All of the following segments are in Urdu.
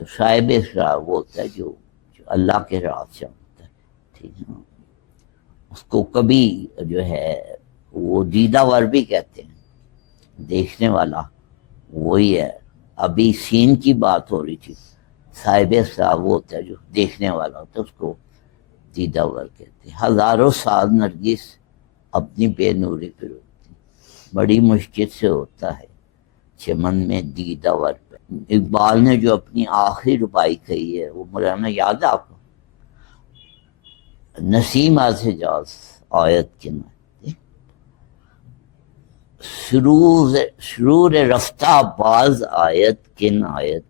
تو صاحب اسرار وہ ہوتا ہے جو اللہ کے راز جانتا ہے، ٹھیک ہے نا؟ اس کو کبھی جو ہے وہ دیدہ ور بھی کہتے ہیں، دیکھنے والا وہی ہے۔ ابھی سین کی بات ہو رہی تھی، صاحب اسرار وہ ہوتا ہے جو دیکھنے والا ہوتا ہے، اس کو دیدہ ور کہتے ہیں۔ ہزاروں سال نرگس اپنی بے نوری پہ روتی، بڑی مشکل سے ہوتا ہے چمن میں دیدہ ور پہ۔ اقبال نے جو اپنی آخری ربائی کہی ہے وہ مولانا یاد ہے آپ کو؟ نسیم از حجاز آیت کے نام، سرور رفتہ باز آیت کن آیت،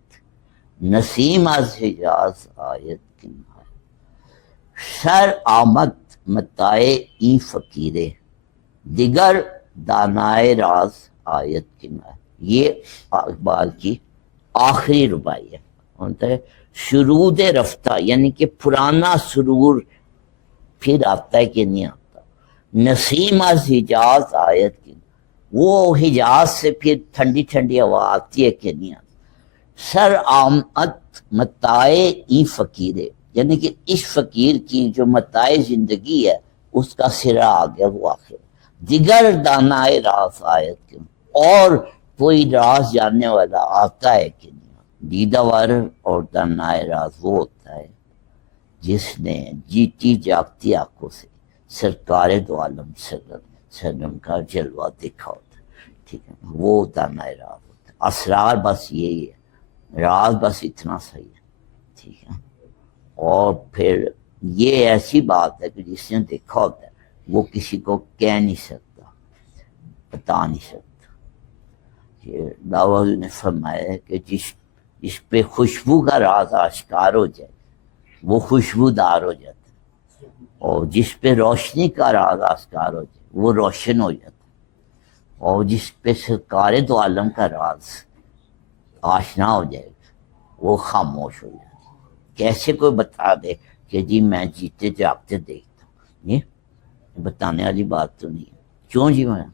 نسیم از حجاز آیت کن آیت، شر آمد متائے این فقیرے، دیگر دانائے راز آیت کن آیت۔ یہ اقبال کی آخری ربائی ہے۔ ہوتا ہے سرود رفتہ، یعنی کہ پرانا سرور پھر آتا ہے کہ نہیں آتا۔ نسیم از حجاز آیت کی، وہ حجاز سے پھر ٹھنڈی ٹھنڈی ہوا آتی ہے کہ نہیں آتی۔ سر آمد متائے این فقیرے، یعنی کہ اس فقیر کی جو متائے زندگی ہے اس کا سرا آ گیا، وہ آخر۔ دیگر دانائے راز آیت کی، اور کوئی راز جاننے والا آتا ہے کہ نہیں۔ دیدہ ور اور دانائے راز وہ ہوتا ہے جس نے جیتی جاگتی آنکھوں سے سرکار دو عالم صلی اللہ علیہ وسلم کا جلوہ دیکھا ہوتا ہے، ٹھیک ہے، وہ دانائے راز ہوتا ہے۔ اسرار بس یہی ہے، راز بس اتنا صحیح ہے، ٹھیک ہے۔ اور پھر یہ ایسی بات ہے کہ جس نے دیکھا ہوتا ہے وہ کسی کو کہہ نہیں سکتا، بتا نہیں سکتا۔ یہ داوود نے فرمایا ہے کہ جس پہ خوشبو کا راز آشکار ہو جائے وہ خوشبودار ہو جاتا ہے، اور جس پہ روشنی کا راز آشکار ہو جائے وہ روشن ہو جاتا ہے، اور جس پہ سرکار دو عالم کا راز آشنا ہو جائے وہ خاموش ہو جاتا ہے۔ کیسے کوئی بتا دے کہ جی میں جیتے جاگتے دیکھتا ہوں، یہ بتانے والی بات تو نہیں ہے، کیوں جی میں